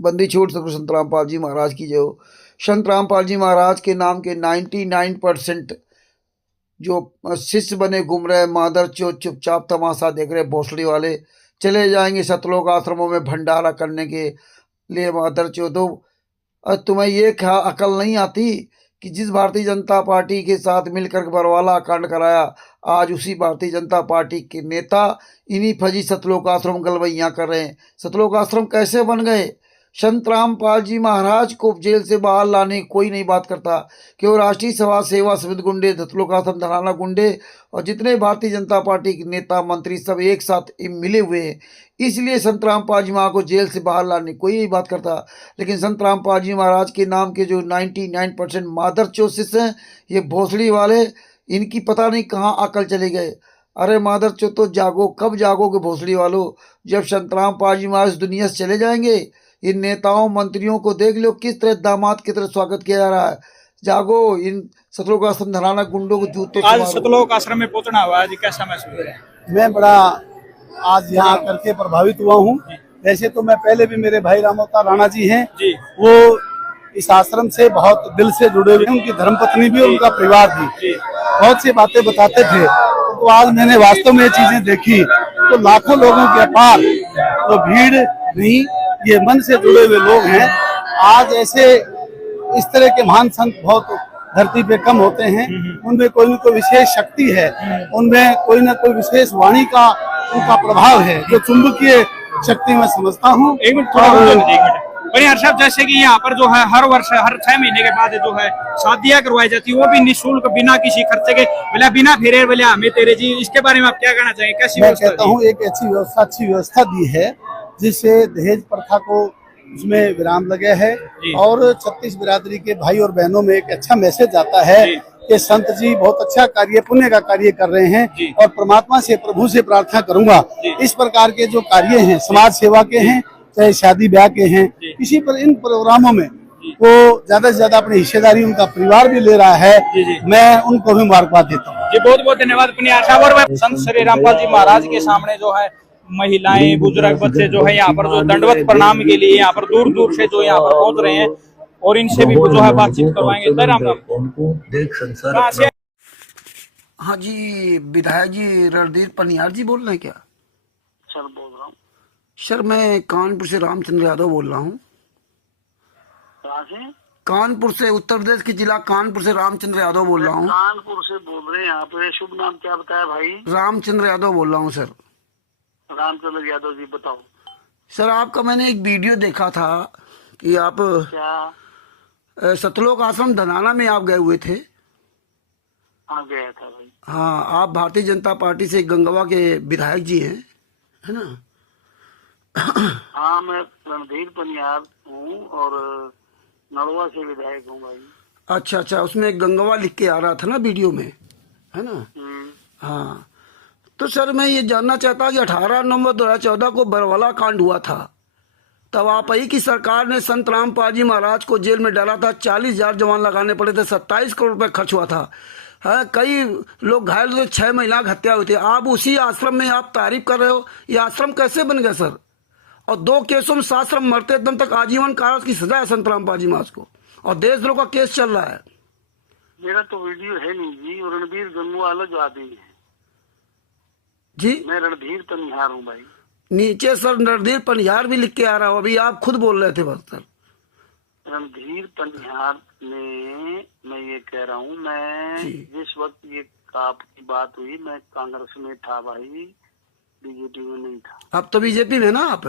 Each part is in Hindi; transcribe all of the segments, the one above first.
बंदी छोड़ सतगुरु संत रामपाल जी महाराज की जय हो। संत रामपाल जी महाराज के नाम के 99% जो शिष्य बने घूम रहे मादर चुपचाप तमाशा देख रहे भोसड़ी वाले, चले जाएंगे सतलोक आश्रमों में भंडारा करने के लिए। मादर चौधो, तुम्हें ये अकल नहीं आती कि जिस भारतीय जनता पार्टी के साथ मिलकर बरवाला कांड कराया, आज उसी भारतीय जनता पार्टी के नेता इन्हीं फजी सतलोक आश्रम गलवैया कर रहे हैं। सतलोक आश्रम कैसे बन गए? संत रामपाल जी महाराज को जेल से बाहर लाने की कोई नहीं बात करता, केवल राष्ट्रीय सभा सेवा समिति गुंडे, सतलोक आश्रम धनाना गुंडे और जितने भारतीय जनता पार्टी के नेता मंत्री सब एक साथ मिले हुए हैं। इसलिए संत रामपाल जी महाराज को जेल से बाहर लाने कोई नहीं बात करता। लेकिन संत रामपाल जी महाराज के नाम के जो 99% मादर चोद शिष्य हैं, ये भोसड़ी वाले, इनकी पता नहीं कहाँ अकल चले गए। अरे मादर चोद तो जागो, कब जागोगे भोसड़ी वालों? जब संत रामपाल जी महाराज दुनिया से चले जाएंगे। इन नेताओं मंत्रियों को देख लो किस तरह दामाद की तरह स्वागत किया जा रहा है। जागो, इन सतलोक आश्रम धराना गुंडों को जूतों। आज सतलोक आश्रम में पहुंचना हुआ, आज कैसा महसूस हो रहा है? मैं बड़ा आज यहाँ करके प्रभावित हुआ हूँ। वैसे तो मैं पहले भी, मेरे भाई रामोता राणा जी हैं, वो इस आश्रम से बहुत दिल से जुड़े हुए हैं। उनकी धर्मपत्नी भी और उनका परिवार भी बहुत सी बातें बताते थे। तो आज मैंने वास्तव में ये चीजें देखी तो लाखों लोगों के पार तो भीड़ नहीं, ये मन से जुड़े हुए लोग हैं। आज ऐसे इस तरह के महान संत बहुत धरती पे कम होते हैं। उनमें कोई न कोई विशेष शक्ति है, उनमें कोई न कोई विशेष वाणी का उनका प्रभाव है, जो चुंबकीय शक्ति मैं समझता हूँ। एक मिनट परिहार साहब, जैसे कि यहाँ पर जो है हर वर्ष हर 6 महीने के बाद जो है शादियां करवाई जाती है, वो भी निःशुल्क बिना किसी खर्चे के, बिना फेरे बोले हमें तेरे जी, इसके बारे में आप क्या कहना चाहेंगे? कैसी मैं कहता हूँ एक अच्छी व्यवस्था दी है जिससे दहेज प्रथा को उसमें विराम लगे है और 36 बिरादरी के भाई और बहनों में एक अच्छा मैसेज आता है कि संत जी बहुत अच्छा कार्य, पुण्य का कार्य कर रहे हैं और परमात्मा से, प्रभु से प्रार्थना करूंगा इस प्रकार के जो कार्य हैं, समाज सेवा के हैं, चाहे शादी ब्याह के हैं, किसी पर इन प्रोग्रामों में वो ज्यादा से ज्यादा अपनी हिस्सेदारी उनका परिवार भी ले रहा है। मैं उनको भी मुबारकबाद देता हूँ। जी बहुत बहुत धन्यवाद परिहार साहब। और संत श्री रामपाल जी महाराज के सामने जो है महिलाएं, बुजुर्ग, बच्चे जो है यहाँ पर जो दंडवत प्रणाम के लिए यहाँ पर दूर दूर से जो यहाँ पर पहुंच रहे हैं और इनसे भी जो है बातचीत करवाएंगे। राम राम। हाँ जी, विधायक जी रणधीर पनियार जी बोल रहे हैं क्या? सर बोल रहा हूँ। सर मैं कानपुर से रामचंद्र यादव बोल रहा हूँ। कहाँ से? कानपुर से, उत्तर प्रदेश के जिला कानपुर से रामचंद्र यादव बोल रहा हूँ। कानपुर से बोल रहे हैं। यहाँ पे शुभ नाम क्या बताया भाई? रामचंद्र यादव बोल रहा हूँ सर। रामचंद्र यादव जी, बताओ सर। आपका मैंने एक वीडियो देखा था कि आप क्या सतलोक आश्रम धनाना में आप गए हुए थे। हाँ गया था भाई। हाँ, आप भारतीय जनता पार्टी से गंगवा के विधायक जी हैं, है ना? हाँ, मैं रणधीर पनियार हूँ और नड़वा से विधायक हूँ भाई। अच्छा अच्छा, उसमें गंगवा लिख के आ रहा था ना वीडियो में, है ना? हाँ, तो सर मैं ये जानना चाहता कि 18 नवंबर 2014 को बरवाला कांड हुआ था, तब आप ही की सरकार ने संत रामपाल जी महाराज को जेल में डाला था। 40,000 जवान लगाने पड़े थे, 27 करोड़ रुपए खर्च हुआ था। हाँ, कई लोग घायल हुए, 6 महिला की हत्या हुई थी। आप उसी आश्रम में आप तारीफ कर रहे हो, ये आश्रम कैसे बन गया सर? और 2 केसों में आश्रम मरते दम तक आजीवन कारावास की सजा है संत रामपाल जी महाराज को, और देशद्रोह का केस चल रहा है। मेरा तो वीडियो है नहीं जी, रणबीर गंगवाला जो आदमी है जी। मैं रणधीर पनिहार हूँ भाई। नीचे सर रणधीर पनिहार भी लिख के आ रहा हो, अभी आप खुद बोल रहे थे बस सर। रणधीर पनिहार ने, मैं ये कह रहा हूँ, मैं जिस वक्त ये आपकी बात हुई मैं कांग्रेस में था भाई, बीजेपी में नहीं था। अब तो बीजेपी में ना आप?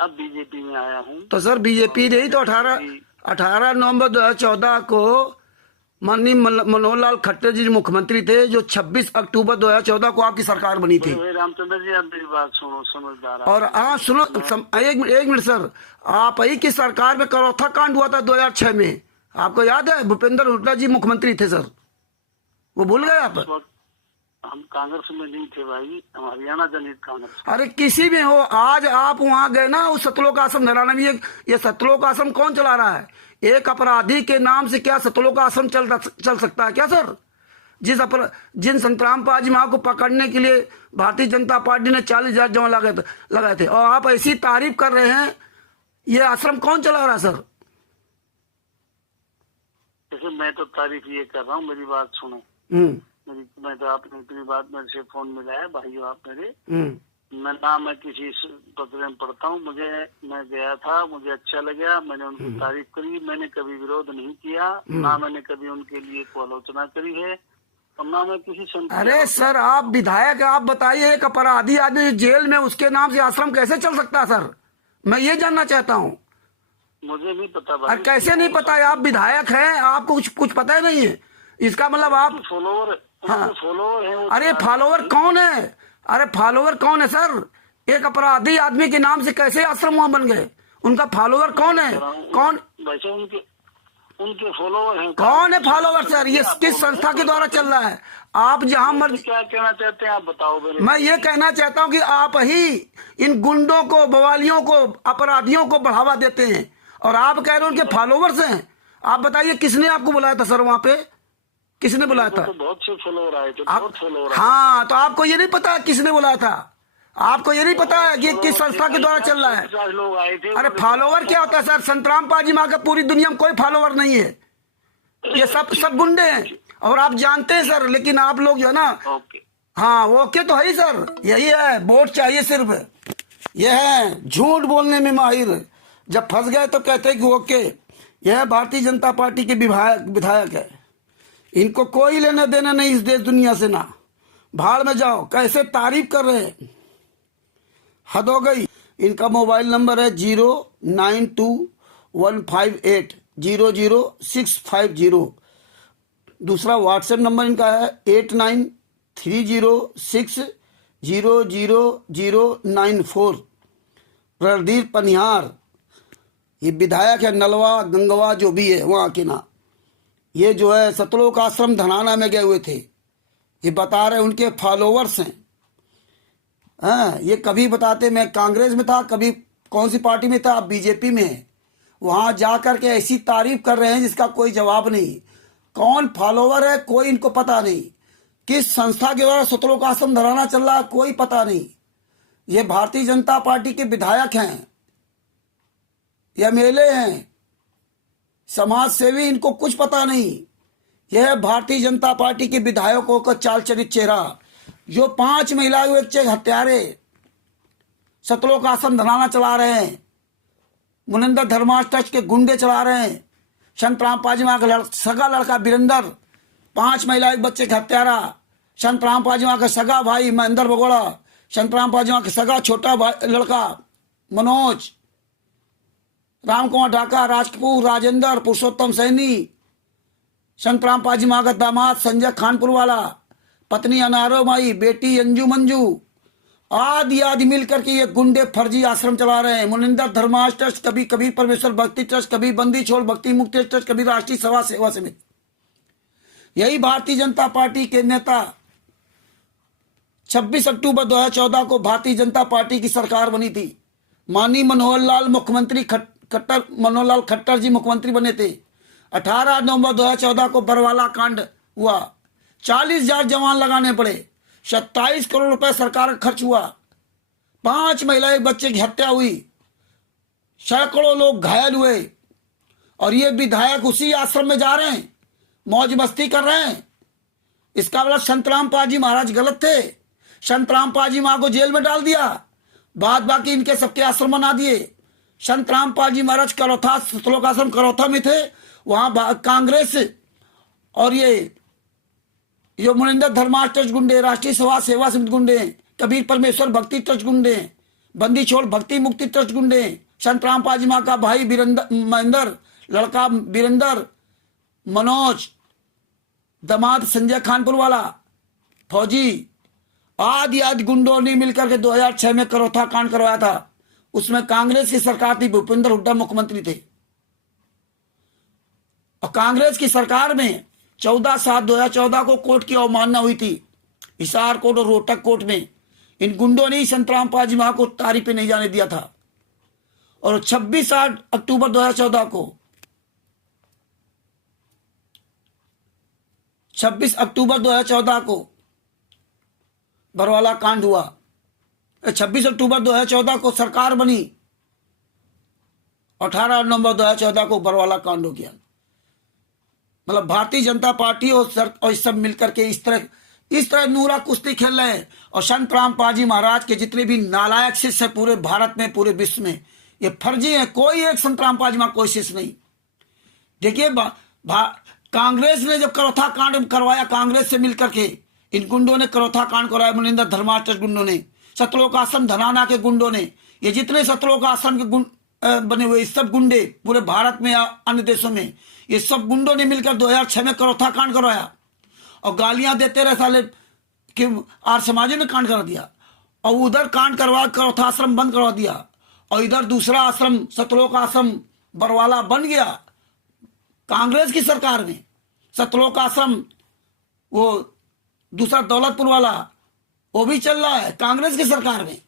अब बीजेपी में आया हूँ। तो सर बीजेपी नहीं तो 18 नवंबर 2014 को माननीय मनोहर लाल खट्टर जी मुख्यमंत्री थे, जो 26 अक्टूबर 2014 को आपकी सरकार बनी थी। रामचंद्र जी, आप मेरी बात सुनो, समझदार। और आप सुनो, एक मिनट सर, आप ही की सरकार में करौथा कांड हुआ था 2006 में, आपको याद है? भूपेंद्र हुड्डा जी मुख्यमंत्री थे सर, वो भूल गए आप? हम कांग्रेस में नहीं थे भाई, हम हरियाणा जनहित कांग्रेस। अरे किसी में हो, आज आप वहाँ गए ना उस सतलोक आश्रम धराना में। ये सतलोक आश्रम कौन चला रहा है? एक अपराधी के नाम से क्या सतलोक आश्रम चल सकता है क्या सर? जिन संत रामपाल जी महाराज को पकड़ने के लिए भारतीय जनता पार्टी ने 40,000 जवान लगाए थे, और आप ऐसी तारीफ कर रहे हैं ये आश्रम कौन चला रहा है सर? जैसे मैं तो तारीफ ये कर रहा हूँ, मेरी बात सुनो। मैं तो आपने इतनी बात मेरे से फोन मिला है भाइयों, आप मेरे मैं किसी पत्र में पढ़ता हूँ, मैं गया था, मुझे अच्छा लगा, मैंने उनकी तारीफ करी, मैंने कभी विरोध नहीं किया, ना मैंने कभी उनके लिए कोई आलोचना करी है, और ना मैं किसी संत। अरे सर आप विधायक, आप बताइए एक अपराधी आदमी जेल में, उसके नाम से आश्रम कैसे चल सकता है सर? मैं ये जानना चाहता हूँ। मुझे नहीं पता भाई। अरे कैसे नहीं पता है? आप विधायक हैं, आपको कुछ पता ही नहीं है? इसका मतलब आप फॉलोवर, हाँ। फॉलोवर है। अरे फॉलोवर कौन है? अरे फॉलोवर कौन है सर? एक अपराधी आदमी के नाम से कैसे आश्रम वहां बन गए? उनका फॉलोवर कौन है? कौन वैसे उनके फॉलोवर हैं। कौन है फॉलोवर सर? ये किस संस्था के द्वारा चल रहा है? आप जहां मर्जी। क्या कहना चाहते हैं आप बताओ मेरे। मैं ये कहना चाहता हूं कि आप ही इन गुंडों को, बवालियों को, अपराधियों को बढ़ावा देते हैं, और आप कह रहे हो उनके फॉलोवर्स हैं। आप बताइए किसने आपको बुलाया था सर वहां पे? किसने बुलाया था? तो बहुत से फॉलोवर आए थे, आप, बहुत फॉलोवर। हाँ, तो आपको ये नहीं पता किसने बुलाया था? आपको ये नहीं पता है कि किस संस्था के द्वारा चल रहा है? 50 लोग आए थे। अरे फॉलोवर क्या होता है सर? संतराम पाजी माँ का पूरी दुनिया में कोई फॉलोवर नहीं है, ये सब गुंडे हैं, और आप जानते हैं सर। लेकिन आप लोग जो है ना, ओके, हाँ ओके तो है ही सर, यही है, वोट चाहिए सिर्फ। ये है झूठ बोलने में माहिर, जब फंस गए तो कहते हैं कि ओके। यह भारतीय जनता पार्टी के विधायक है, इनको कोई लेना देना नहीं इस देश दुनिया से, ना भाड़ में जाओ। कैसे तारीफ कर रहे हैं, हद हो गई। इनका मोबाइल नंबर है 09215800650। दूसरा व्हाट्सएप नंबर इनका है 8930600094। रणधीर पनिहार ये विधायक है, नलवा गंगवा जो भी है वहां के ना। ये जो है सतलोक आश्रम धनाना में गए हुए थे, ये बता रहे उनके फॉलोवर्स हैं। हाँ, ये कभी बताते मैं कांग्रेस में था, कभी कौन सी पार्टी में था, अब बीजेपी में है। वहां जाकर के ऐसी तारीफ कर रहे हैं जिसका कोई जवाब नहीं। कौन फॉलोवर है कोई इनको पता नहीं, किस संस्था के द्वारा सतलोक आश्रम धराना चल रहा है कोई पता नहीं। ये भारतीय जनता पार्टी के विधायक हैं, ये एमएलए हैं, समाज सेवी, इनको कुछ पता नहीं। यह भारतीय जनता पार्टी के विधायकों का चाल चरित चेहरा, जो 5 महिलाओं के हत्यारे सतलोक आश्रम धनाना चला रहे हैं, मुनिंदर धर्मार्थ ट्रस्ट के गुंडे चला रहे हैं। संतराम पाजीमा का सगा लड़का वीरेंद्र, 5 महिला एक बच्चे का हत्यारा, संतराम पाजीमा का सगा भाई महेंद्र बगोड़ा, संतराम पाजीमा का सगा छोटा लड़का मनोज, राम कुमार ढाका, राजपूत राजेंद्र, पुरुषोत्तम सैनी, संतराम पाजीमा का दामाद संजय खानपुर वाला, पत्नी अनारो माई, बेटी अंजू मंजू, आदि मिलकर के ये गुंडे फर्जी आश्रम चला रहे हैं। मुनिंदर धर्मार्थ ट्रस्ट, कभी कभी परमेश्वर भक्ति ट्रस्ट, कभी बंदी छोड़ भक्ति मुक्ति ट्रस्ट, कभी राष्ट्रीय सभा सेवा समिति। यही भारतीय जनता पार्टी के नेता 26 अक्टूबर 2014 को भारतीय जनता पार्टी की सरकार बनी थी। माननीय मनोहर लाल मुख्यमंत्री मनोहर लाल खट्टर जी मुख्यमंत्री बने थे। 18 नवंबर 2014 को बरवाला कांड हुआ, 40,000 जवान लगाने पड़े, 27 करोड़ रुपए सरकार का खर्च हुआ, 5 महिलाएं बच्चे की हत्या हुई, सैकड़ों लोग घायल हुए, और ये विधायक उसी आश्रम में जा रहे हैं, मौज मस्ती कर रहे हैं। इसका मतलब संतराम पाजी महाराज गलत थे। संतराम पाजी माँ को जेल में डाल दिया, बाद बाकी इनके सबके आश्रम बना दिए। संतराम पाजी महाराज करौथा, सतलोक आश्रम करौथा में थे, वहां कांग्रेस और ये जो मुनिंदर धर्मार्थ ट्रस्ट गुंडे, राष्ट्रीय सभा सेवा समिति गुंडे, कबीर परमेश्वर भक्ति ट्रस्ट गुंडे, बंदी छोड़ भक्ति मुक्ति ट्रस्ट गुंडे, संतराम पाजी माँ का भाई महेंद्र, लड़का वीरेंद्र, मनोज, दामाद संजय खानपुर वाला, फौजी, आदि गुंडों ने मिलकर के 2006 में करौथा कांड करवाया था। उसमें कांग्रेस की सरकार थी, भूपेंद्र हुड्डा मुख्यमंत्री थे, और कांग्रेस की सरकार में 14/7/2014 को कोर्ट की अवमानना हुई थी, हिसार कोर्ट और रोहतक कोर्ट में। इन गुंडों ने ही संतराम पाजी माँ को तारीफ पे नहीं जाने दिया था। और 26 अक्टूबर 2014 को 26 अक्टूबर 2014 को बरवाला कांड हुआ। 26 अक्टूबर 2014 को सरकार बनी, 18 नवंबर 2014 को बरवाला कांड हो गया। मतलब भारतीय जनता पार्टी और सब मिलकर के इस तरह नूरा कुश्ती खेल रहे हैं। और संत रामपाल जी महाराज के जितने भी नालायक शिष्य है पूरे भारत में, पूरे विश्व में, ये फर्जी है। कोई एक संत रामपाल जी महाराज कोई शिष्य नहीं। देखिए कांग्रेस ने जब करौथा कांड करवाया, कांग्रेस से मिलकर के इन गुंडों ने करौथा कांड करवाया, मनिंदर धर्माष्टक गुंडों ने, सतलोक आश्रम धनाना के गुंडों ने, ये जितने सतलोक आश्रम के बने हुए सब गुंडे पूरे भारत में या अन्य देशों में, ये सब गुंडों ने मिलकर 2006 में करौथा कांड करवाया और गालियां देते रहे साले कि आर्य समाजों ने कांड करा दिया। और उधर कांड करवा करौथा आश्रम बंद करवा दिया और इधर दूसरा आश्रम सतलोक आश्रम बरवाला बन गया कांग्रेस की सरकार में। सतलोक आश्रम वो दूसरा दौलतपुर वाला वो भी चल रहा है कांग्रेस की सरकार में।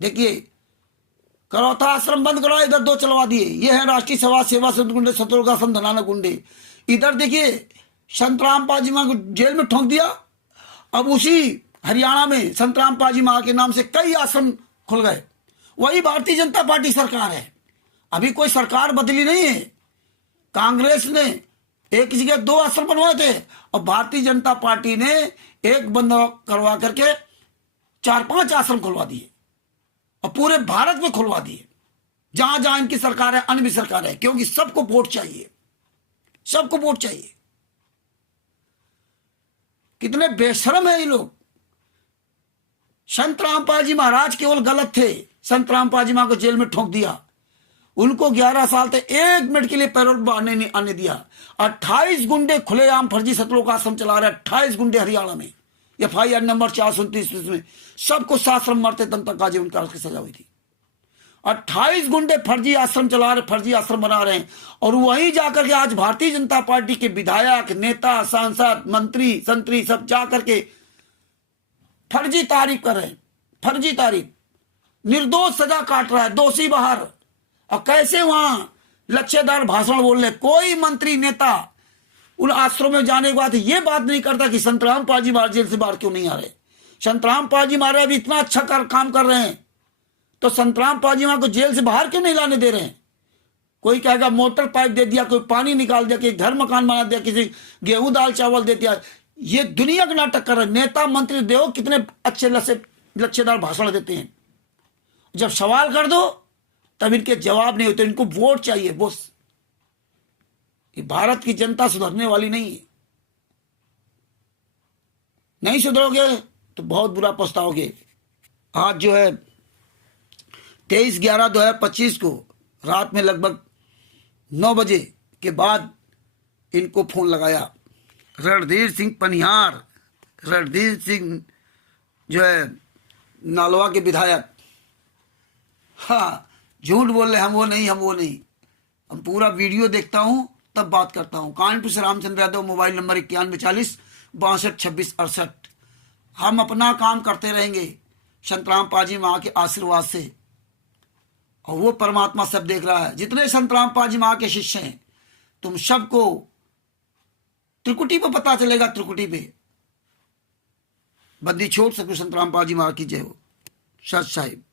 देखिए करौथा आश्रम बंद करवा, इधर 2 चलवा दिए। ये है राष्ट्रीय समाज सेवा संत गुंडे, सतलोक आश्रम धनाना गुंडे। इधर देखिए संत रामपाल जी महाराज को जेल में ठोक दिया। अब उसी हरियाणा में संत रामपाल जी महाराज के नाम से कई आश्रम खुल गए। वही भारतीय जनता पार्टी सरकार है, अभी कोई सरकार बदली नहीं है। कांग्रेस ने एक जगह 2 आश्रम बनवाए थे और भारतीय जनता पार्टी ने एक बंद करवा करके 4-5 आश्रम खुलवा दिए और पूरे भारत में खुलवा दिए। जहां जहां इनकी सरकार है, अन्य भी सरकार है, क्योंकि सबको वोट चाहिए, सबको वोट चाहिए। कितने बेशर्म है ये लोग। संत रामपाल जी महाराज केवल गलत थे, संत रामपाल जी महाराज को जेल में ठोक दिया। उनको 11 साल तक 1 मिनट के लिए पैरोल बाहर नहीं आने दिया। 28 गुंडे खुलेआम फर्जी सतलोक आश्रम चला रहे, 28 गुंडे हरियाणा में, FIR नंबर 429 में सबको 7 श्रम मरते दम तक आजीवन कारावास की सजा हुई थी। 28 गुंडे फर्जी आश्रम चला रहे, फर्जी आश्रम बना रहे हैं। और वहीं जाकर के आज भारतीय जनता पार्टी के विधायक, नेता, सांसद, मंत्री, संतरी सब जाकर के फर्जी तारीफ कर रहे हैं, फर्जी तारीफ। निर्दोष सजा काट रहा है, दोषी बाहर। और कैसे वहां लच्छेदार भाषण बोल रहे। कोई मंत्री, नेता उन आश्रम में जाने के बाद ये बात नहीं करता कि संत रामपाल जी महाराज जेल से बाहर क्यों नहीं आ रहे। संत रामपाल जी महाराज अभी इतना अच्छा काम कर रहे हैं तो संत रामपाल जी महाराज को जेल से बाहर क्यों नहीं लाने दे रहे हैं। कोई कहेगा मोटर पाइप दे दिया, कोई पानी निकाल दिया, किसी घर मकान बना दिया, किसी गेहूं दाल चावल दे दिया। ये दुनिया का नाटक कर रहे हैं। नेता मंत्री देखो कितने अच्छे लच्छेदार भाषण देते हैं, जब सवाल कर दो तब इनके जवाब नहीं होते। इनको वोट चाहिए बस। ये भारत की जनता सुधरने वाली नहीं है। नहीं सुधरोगे तो बहुत बुरा पछताओगे। आज जो है 23/11/2025 को रात में लगभग 9 बजे के बाद इनको फोन लगाया। रणधीर सिंह पनिहार, रणधीर सिंह जो है नालवा के विधायक, हाँ झूठ बोल रहे, हम वो नहीं। हम पूरा वीडियो देखता हूं तब बात करता हूं। कानपुर से रामचंद्र यादव, मोबाइल नंबर 9140 62 26 68। हम अपना काम करते रहेंगे संत रामपाल जी महाराज के आशीर्वाद से, और वो परमात्मा सब देख रहा है। जितने संत रामपाल जी महाराज के शिष्य हैं, तुम सबको त्रिकुटी पे पता चलेगा। त्रिकुटी पे बंदी छोड़ सको। संत रामपाल जी महाराज की जय हो। सत साहिब।